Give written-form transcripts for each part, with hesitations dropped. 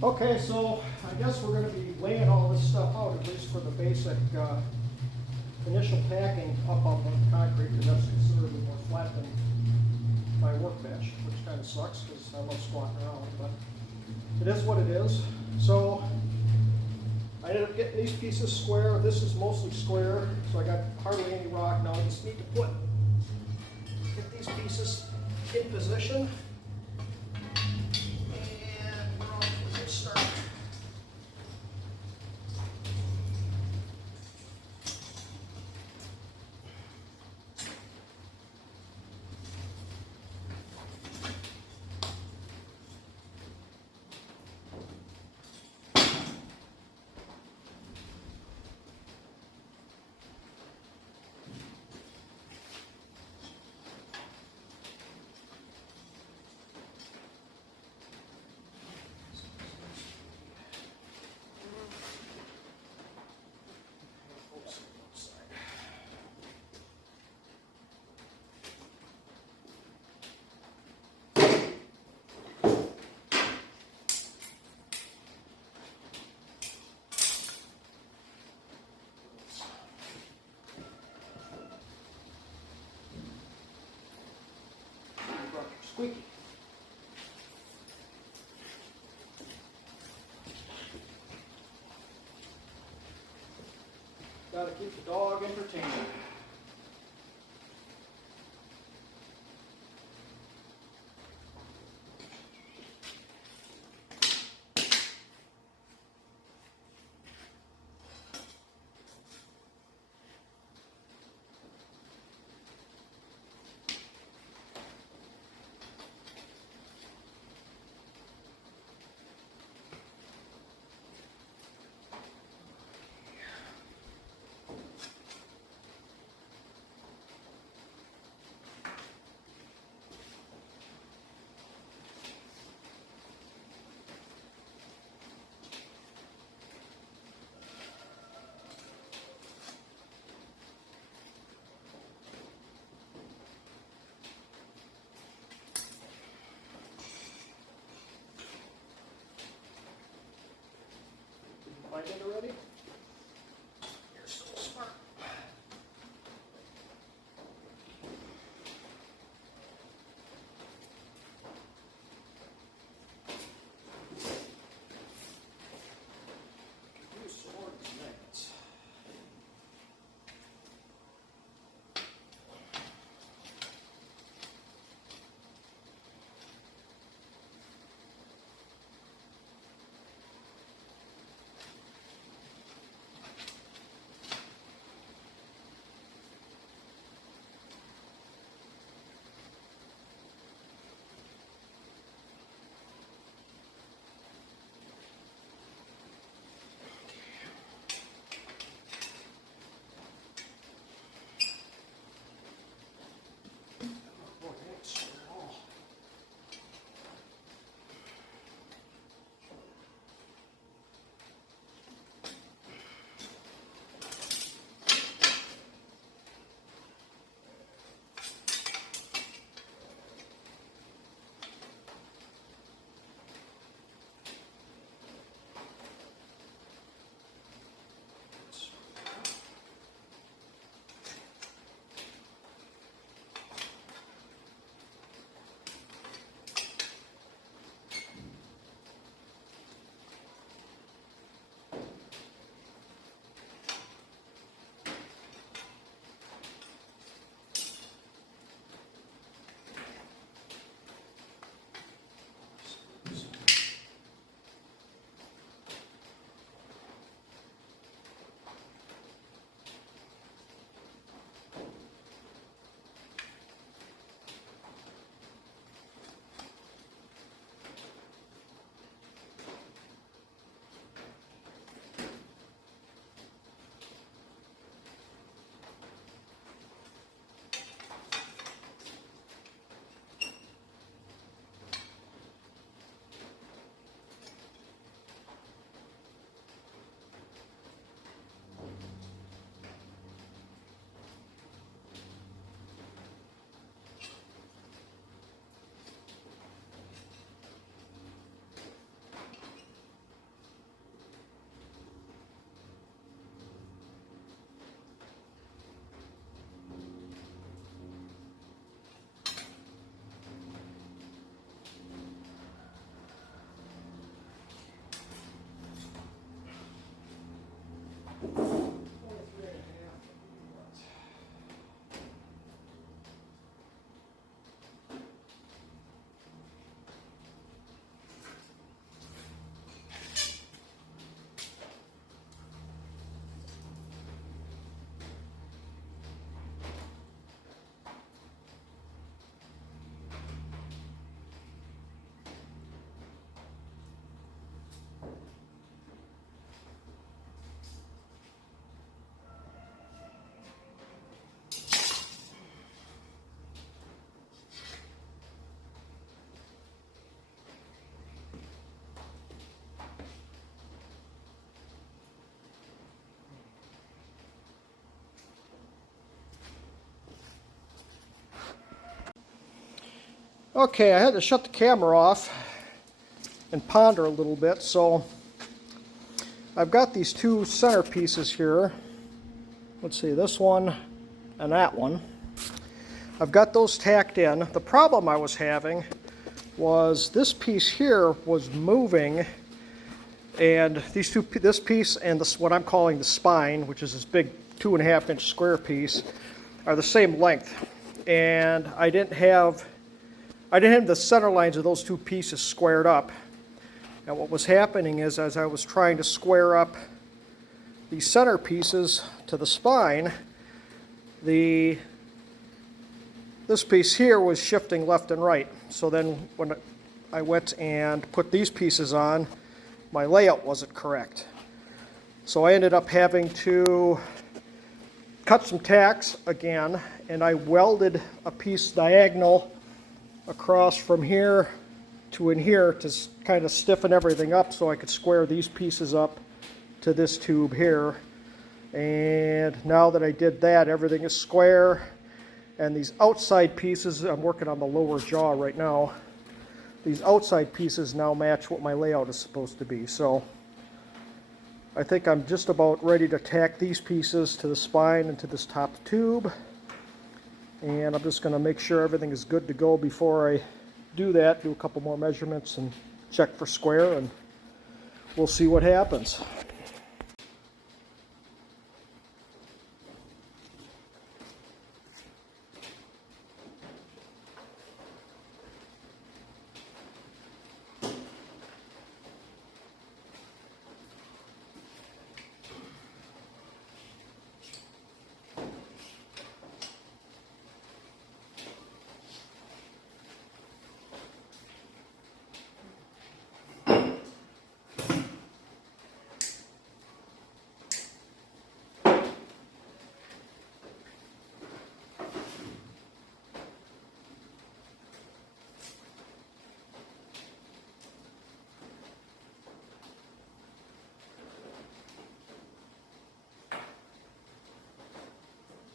Okay, so I guess we're gonna be laying all this stuff out, at least for the basic, initial packing up on the concrete, because that's considerably more flat than my workbench, which kinda sucks, because I love squatting around, but it is what it is. So I ended up getting these pieces square. This is mostly square, so I got hardly any rock. Now I just need to get these pieces in position. And we're off to a good start. Squeaky. Gotta keep the dog entertained. Find it already? You're so smart. Use some more magnets. Okay, I had to shut the camera off and ponder a little bit, so I've got these two center pieces here. Let's see, this one and that one. I've got those tacked in. The problem I was having was this piece here was moving, and this piece and this, what I'm calling the spine, which is this big 2.5-inch square piece, are the same length. And I didn't have the center lines of those two pieces squared up. And what was happening is, as I was trying to square up these center pieces to the spine, this piece here was shifting left and right. So then when I went and put these pieces on, my layout wasn't correct. So I ended up having to cut some tacks again, and I welded a piece diagonal across from here to in here to kind of stiffen everything up so I could square these pieces up to this tube here. And now that I did that, everything is square. And these outside pieces, I'm working on the lower jaw right now, these outside pieces now match what my layout is supposed to be. So I think I'm just about ready to tack these pieces to the spine and to this top tube. And I'm just going to make sure everything is good to go before I do that, do a couple more measurements and check for square, and we'll see what happens.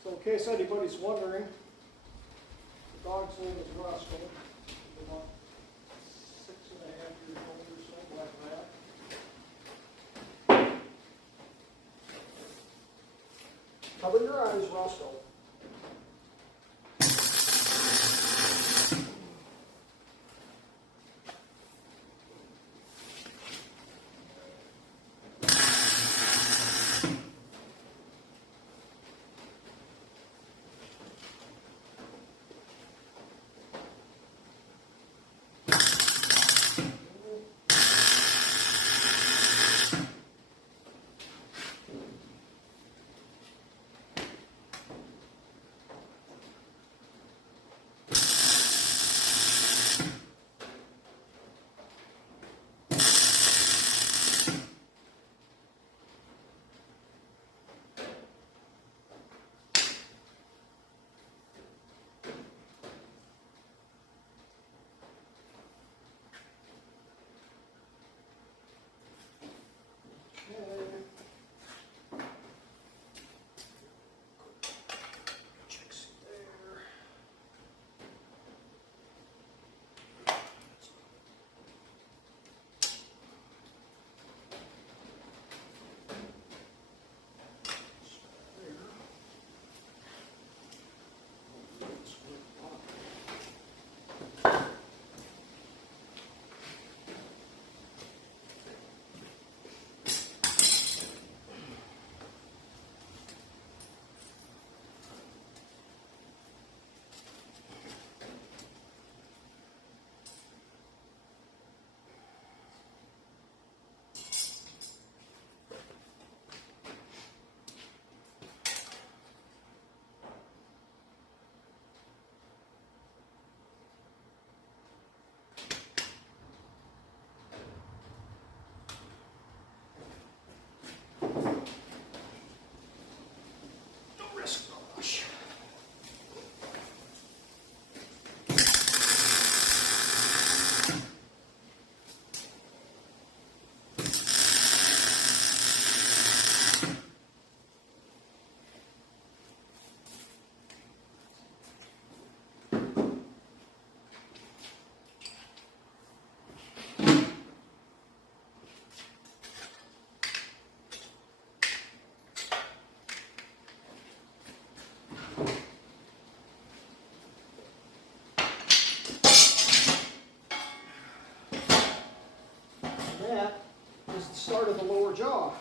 So in case anybody's wondering, the dog's name is Roscoe. He's about 6.5 years old or something like that. Cover your eyes, Roscoe. And that is the start of the lower jaw.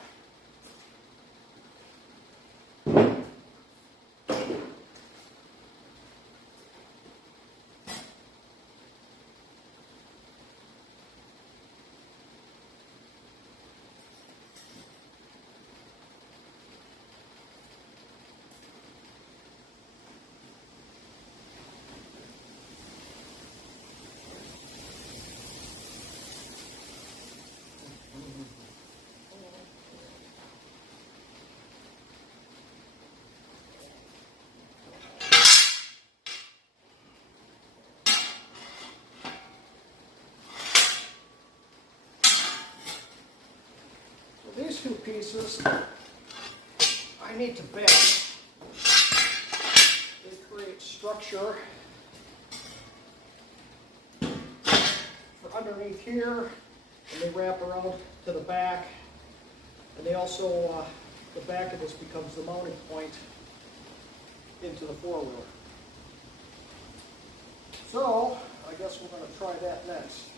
These two pieces I need to bend. They create structure for underneath here, and they wrap around to the back, and they also, the back of this becomes the mounting point into the four-wheeler. So, I guess we're going to try that next.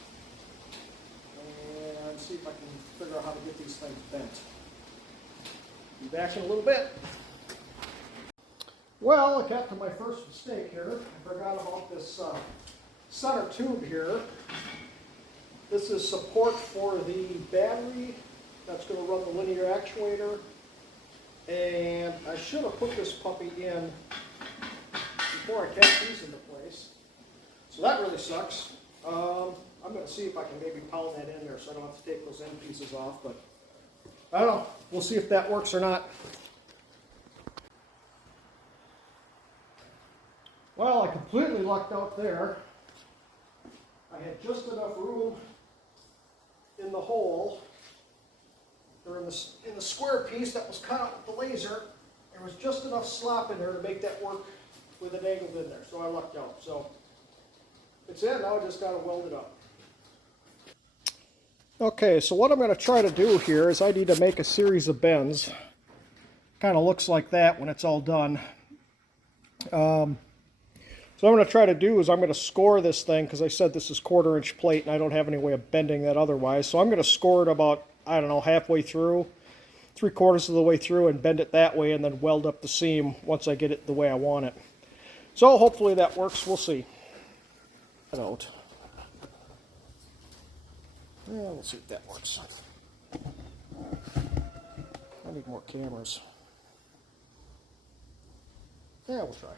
And see if I can figure out how to get these things bent. Be back in a little bit. Well, I got to my first mistake here. I forgot about this center tube here. This is support for the battery that's going to run the linear actuator. And I should have put this puppy in before I cast these into place. So that really sucks. I'm going to see if I can maybe pound that in there so I don't have to take those end pieces off, but I don't know. We'll see if that works or not. Well, I completely lucked out there. I had just enough room in the hole, or in the square piece that was cut out with the laser. There was just enough slop in there to make that work with it angled in there, so I lucked out. So it's in, now I just got to weld it up. Okay, so what I'm going to try to do here is I need to make a series of bends. Kind of looks like that when it's all done. So what I'm going to try to do is I'm going to score this thing, because I said this is 1/4 inch plate and I don't have any way of bending that otherwise. So I'm going to score it about, I don't know, halfway through, 3/4 of the way through, and bend it that way, and then weld up the seam once I get it the way I want it. So hopefully that works. We'll see. Out. Yeah, we'll see if that works. I need more cameras. Yeah, we'll try.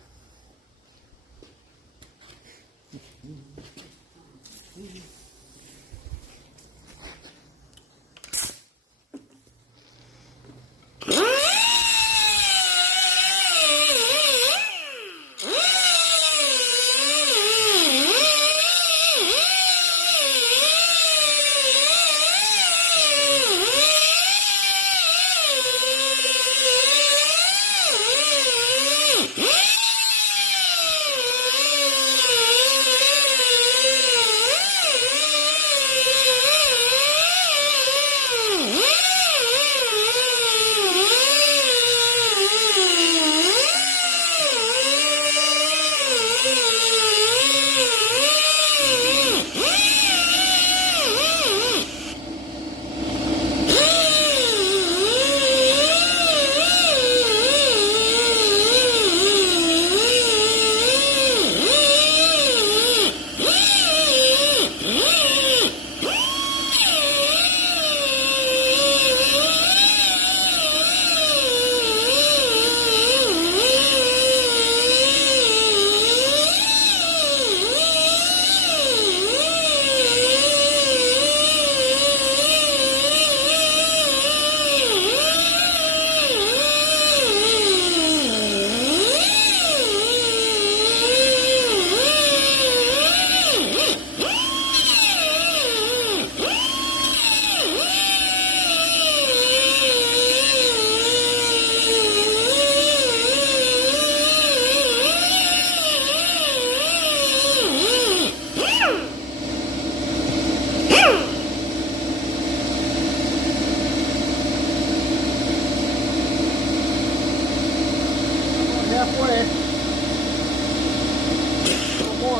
Halfway.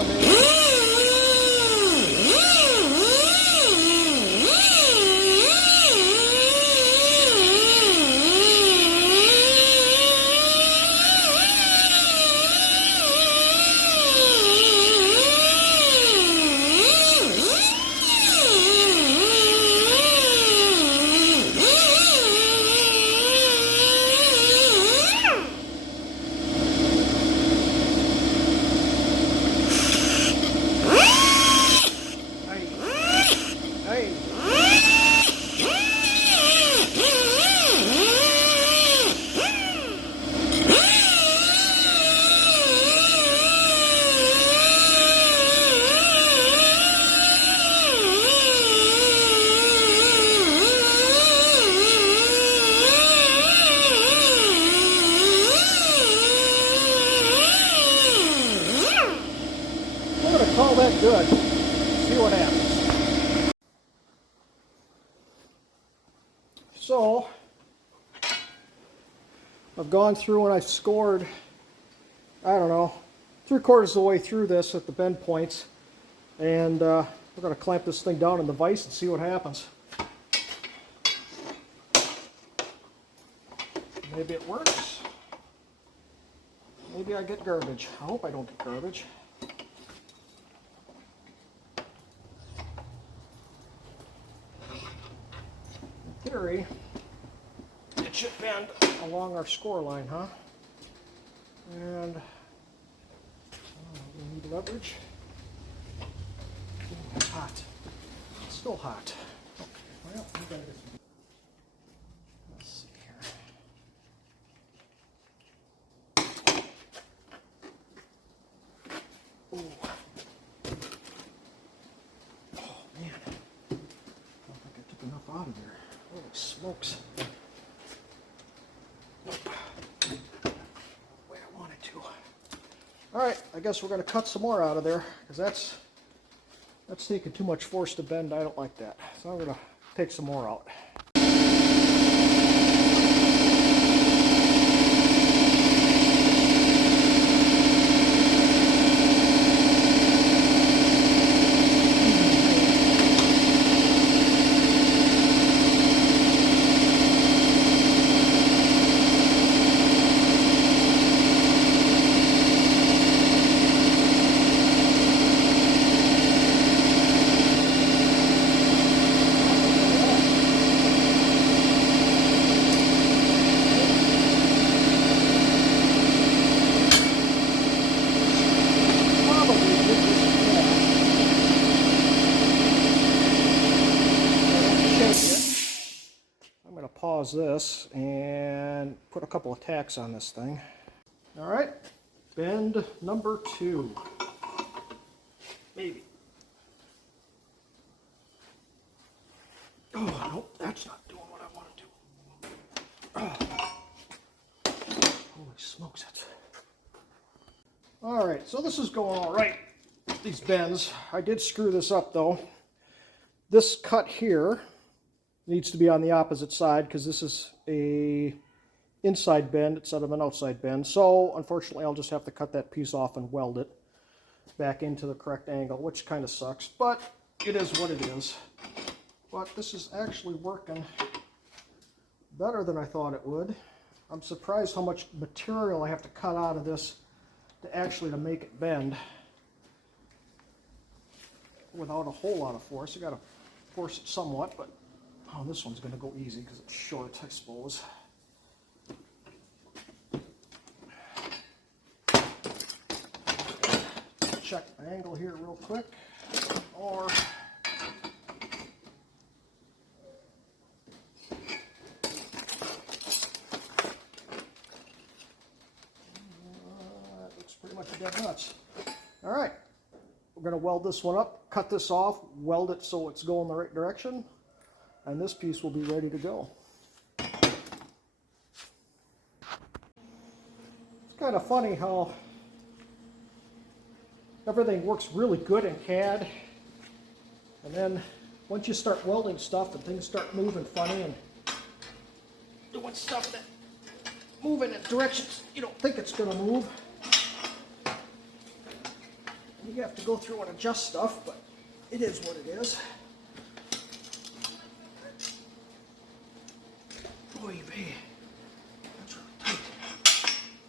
killing me. Call that good. See what happens. So, I've gone through and I've scored, I don't know, 3/4 of the way through this at the bend points. And we're going to clamp this thing down in the vise and see what happens. Maybe it works. Maybe I get garbage. I hope I don't get garbage. Theory, it should bend along our score line, huh? And we need leverage. Ooh, it's hot. It's still hot. Okay, well, we gotta get some. Let's see here. Ooh. Oh man, I don't think I took enough out of there. Holy smokes. Nope. The way I wanted to. Alright, I guess we're going to cut some more out of there, because that's taking too much force to bend. I don't like that. So I'm going to take some more out. Pause this and put a couple of tacks on this thing. All right, bend number 2. Maybe. Oh, nope, that's not doing what I want to do. Oh. Holy smokes, that's... All right, so this is going all right, these bends. I did screw this up though. This cut here needs to be on the opposite side because this is a inside bend instead of an outside bend. So unfortunately I'll just have to cut that piece off and weld it back into the correct angle, which kind of sucks, but it is what it is. But this is actually working better than I thought it would. I'm surprised how much material I have to cut out of this to make it bend without a whole lot of force. I got to force it somewhat, but oh, this one's going to go easy because it's short, I suppose. Check my angle here real quick. Or that looks pretty much dead nuts. All right, we're going to weld this one up, cut this off, weld it so it's going the right direction. And this piece will be ready to go. It's kind of funny how everything works really good in CAD, and then once you start welding stuff and things start moving funny and doing stuff that moving in directions you don't think it's going to move, you have to go through and adjust stuff, but it is what it is. Oy vey. That's really tight.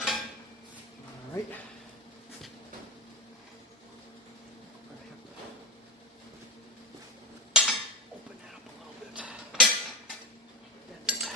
All right. Open that up a little bit. Bend it.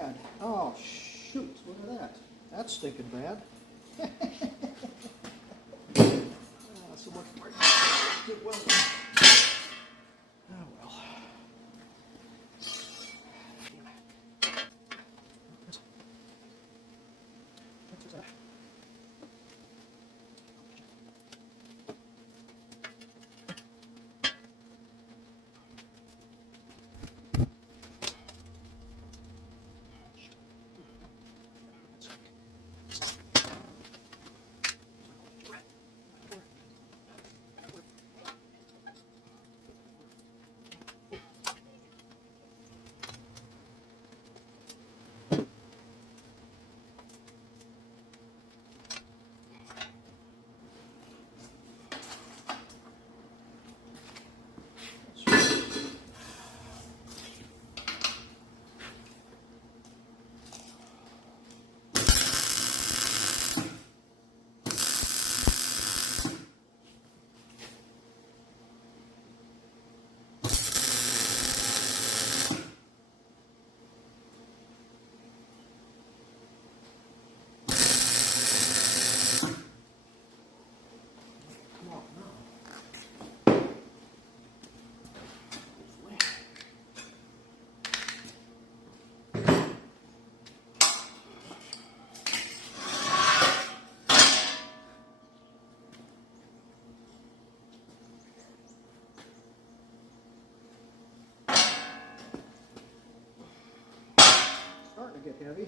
bad. Oh, shoot, look at that. That's stinking bad. So much more. Get well. Oh, well. Starting to get heavy.